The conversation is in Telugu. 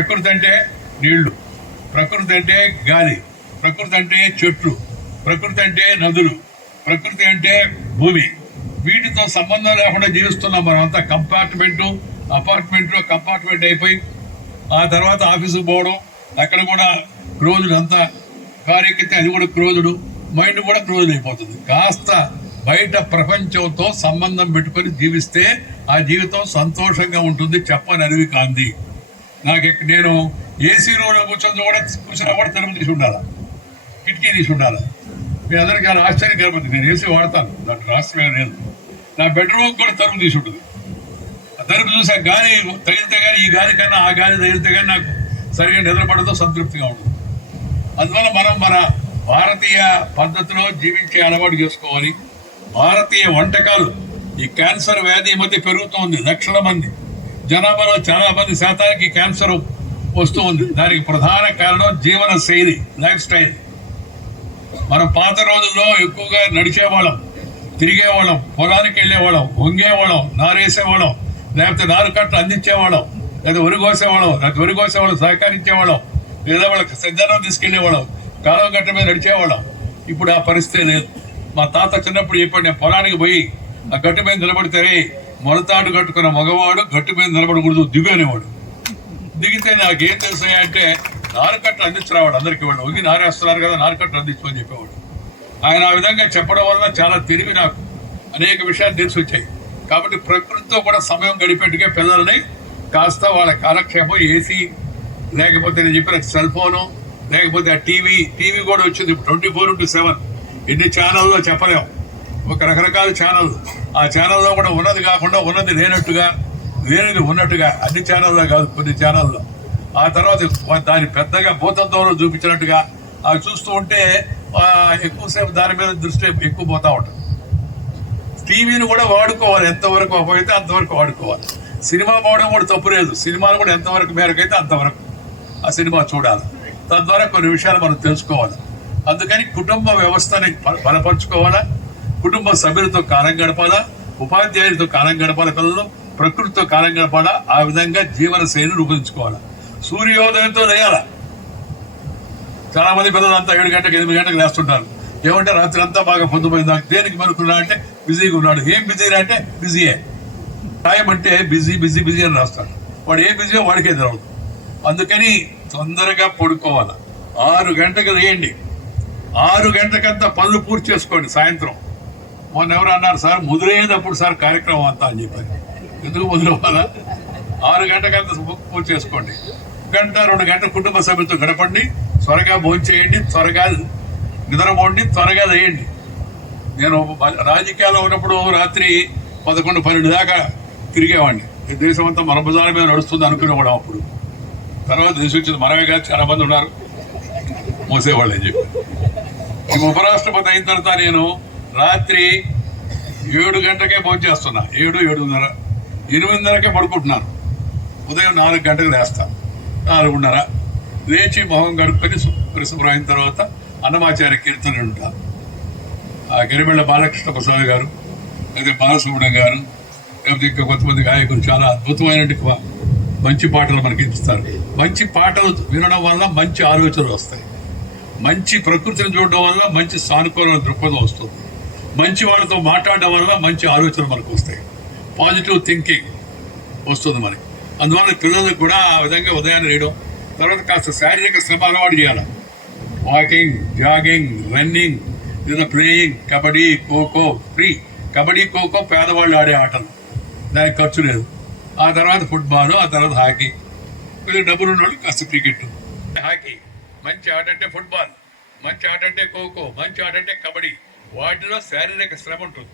ప్రకృతి అంటే నీళ్లు, ప్రకృతి అంటే గాలి, ప్రకృతి అంటే చెట్లు, ప్రకృతి అంటే నదులు, ప్రకృతి అంటే భూమి. వీటితో సంబంధం లేకుండా జీవిస్తున్నాం మనం అంతా. కంపార్ట్మెంట్ అయిపోయి ఆ తర్వాత ఆఫీసుకు పోవడం, అక్కడ కూడా క్రోజుడు, అంతా కారు ఎక్కితే అది కూడా క్రోజుడు, మైండ్ కూడా క్రోజుడు అయిపోతుంది. కాస్త బయట ప్రపంచంతో సంబంధం పెట్టుకొని జీవిస్తే ఆ జీవితం సంతోషంగా ఉంటుంది. చెప్పని అరివి కాంది. నేను ఏసీ రూమ్లో కూర్చున్నా కూడా తలుపు తీసి ఉండాలా, కిటికీ తీసి ఉండాలా. మీ అందరికీ చాలా ఆశ్చర్యం కలుగుతుంది. నేను ఏసీ వాడతాను, దాంట్లో రాష్ట్రమే లేదు. నా బెడ్రూమ్ కూడా తలుపు తీసి ఉంటుంది. ఆ తలుపు చూసి ఆ గాలి తగిలితే కానీ, ఈ గాలి కన్నా ఆ గాలి తగిలితే కానీ నాకు సరిగా నిద్రపడతో సంతృప్తిగా ఉంటుంది. అందువల్ల మనం మన భారతీయ పద్ధతిలో జీవించే అలవాటు చేసుకోవాలి. భారతీయ వంటకాలు, ఈ క్యాన్సర్ వ్యాధి మధ్య పెరుగుతోంది. లక్షల మంది జనాభాలో చాలా మంది శాతానికి క్యాన్సర్ వస్తూ ఉంది. దానికి ప్రధాన కారణం జీవన శైలి, లైఫ్ స్టైల్. మనం పాత రోజుల్లో ఎక్కువగా నడిచేవాళ్ళం, తిరిగేవాళ్ళం, పొలానికి వెళ్ళేవాళ్ళం, వంగేవాళ్ళం, నారేసేవాళ్ళం, లేకపోతే నారు కట్టలు అందించేవాళ్ళం, లేదా వరి కోసేవాళ్ళం సహకరించేవాళ్ళం, లేదా వాళ్ళకి సిద్ధనం తీసుకెళ్లేవాళ్ళం, కాలం గట్ట మీద నడిచేవాళ్ళం. ఇప్పుడు ఆ పరిస్థితి లేదు. మా తాత చిన్నప్పుడు చెప్పాడు, నేను పొలానికి పోయి ఆ గట్టు మీద నిలబడితే మొలతాడు కట్టుకున్న మగవాడు గట్టు మీద నిలబడకూడదు, దిగు అనేవాడు. దిగితే నాకేం తెలుసాయి అంటే నారుకట్టలు అందించిరావాడు అందరికీ. వాళ్ళు వంగి నారేస్తున్నారు కదా, నారుకట్టలు అందించమని చెప్పేవాడు. ఆయన ఆ విధంగా చెప్పడం వల్ల చాలా తెలివి నాకు అనేక విషయాలు తెలిసి వచ్చాయి. కాబట్టి ప్రకృతితో కూడా సమయం గడిపెట్టుకే పిల్లల్ని కాస్త వాళ్ళ కాలక్షేపం, ఏసీ లేకపోతే నేను చెప్పిన సెల్ ఫోను, లేకపోతే ఆ టీవీ కూడా వచ్చింది 24/7. ఎన్ని ఛానల్లో చెప్పలేము, ఒక రకరకాల ఛానల్. ఆ ఛానల్లో కూడా ఉన్నది కాకుండా ఉన్నది లేనట్టుగా, లేనిది ఉన్నట్టుగా, అన్ని ఛానల్లో కాదు, కొన్ని ఛానల్లో. ఆ తర్వాత దాని పెద్దగా భూతత్వంలో చూపించినట్టుగా అవి చూస్తూ ఉంటే ఎక్కువసేపు దాని మీద దృష్టి ఎక్కువ పోతా ఉంటుంది. టీవీని కూడా వాడుకోవాలి, ఎంతవరకు అపోయితే అంతవరకు వాడుకోవాలి. సినిమా పోవడం కూడా తప్పు లేదు. సినిమాలు కూడా ఎంతవరకు మేరకు అయితే అంతవరకు ఆ సినిమా చూడాలి. తద్వారా కొన్ని విషయాలు మనం తెలుసుకోవాలి. అందుకని కుటుంబ వ్యవస్థని బలపరుచుకోవాలా, కుటుంబ సభ్యులతో కాలం గడపాలా, ఉపాధ్యాయులతో కాలం గడపాలా, పిల్లలు ప్రకృతితో కాలం గడపాలా. ఆ విధంగా జీవన శైలిని రూపొందించుకోవాలా. సూర్యోదయంతో లేయాలా. చాలా మంది పిల్లలు అంతా 7 గంటలకు 8 గంటలకు లేస్తుంటారు. ఏమంటే రాత్రి అంతా బాగా పొద్దుపోయింది, దేనికి మనుకున్నా అంటే బిజీగా ఉన్నాడు. ఏం బిజీ అంటే బిజీయే. రాయమంటే బిజీ అని రాస్తాడు. వాడు ఏం బిజీయో వాడికే తెలవదు. అందుకని తొందరగా పడుకోవాలి. 6 గంటలకు లేయండి. 6 గంటలకంతా పనులు పూర్తి చేసుకోండి. సాయంత్రం మొన్న ఎవరు అన్నారు, సార్ ముదిరేటప్పుడు సార్ కార్యక్రమం అంతా అని చెప్పారు. ఎందుకు ముదిరవ్వాలా? 6 గంటలకంతా పూర్తి చేసుకోండి. 1-2 గంటలు కుటుంబ సభ్యులతో గడపండి. త్వరగా భోంచేయండి, త్వరగా నిద్రపోండి, త్వరగా లేయండి. నేను రాజకీయాల్లో ఉన్నప్పుడు రాత్రి 11-12 దాకా తిరిగేవాడిని. దేశం అంతా మన బజార్ మీద నడుస్తుంది అనుకునేవాడు. అప్పుడు తర్వాత దేశం వచ్చింది, మనమే కాదు చాలా మంది ఉన్నారు మోసేవాళ్ళు అని చెప్పి. ఉపరాష్ట్రపతి అయిన తర్వాత నేను రాత్రి 7 గంటలకే భోంచేస్తున్నా. 7:30 8:30కే పడుకుంటున్నాను. ఉదయం 4 గంటలకు లేస్తాను. 4:30 లేచి మొహం గడుపుకొని పరిశుభ్రం అయిన తర్వాత అన్నమాచార్య కీర్తన ఉంటాను. ఆ గిరిమెళ్ళ బాలకృష్ణ ప్రసాద్ గారు, లేదా బాలసుబ్రహ్మణ్యం గారు, లేకపోతే ఇంకా కొంతమంది గాయకులు చాలా అద్భుతమైన మంచి పాటలు మనకి ఇస్తారు. మంచి పాటలు వినడం వల్ల మంచి ఆలోచనలు వస్తాయి. మంచి ప్రకృతిని చూడడం వల్ల మంచి సానుకూల దృక్పథం వస్తుంది. మంచి వాళ్ళతో మాట్లాడడం వల్ల మంచి ఆలోచనలు మనకు వస్తాయి. పాజిటివ్ థింకింగ్ వస్తుంది మనకి. అందువల్ల పిల్లలకు కూడా ఆ విధంగా ఉదయాన్నే వేయడం. తర్వాత కాస్త శారీరక శ్రమ అలవాటు చేయాలి. వాకింగ్, జాగింగ్, రన్నింగ్, లేదా ప్లేయింగ్, కబడ్డీ, ఖోఖో. కబడ్డీ, ఖోఖో పేదవాళ్ళు ఆడే ఆటలు, దానికి ఖర్చు లేదు. ఆ తర్వాత ఫుట్బాల్, ఆ తర్వాత హాకీ. కొద్దిగా డబ్బులు ఉన్న వాళ్ళు కాస్త క్రికెట్, హాకీ. మంచి ఆట అంటే ఫుట్బాల్, మంచి ఆట అంటే ఖోఖో, మంచి ఆట అంటే కబడ్డీ. వాటిలో శారీరక శ్రమ ఉంటుంది.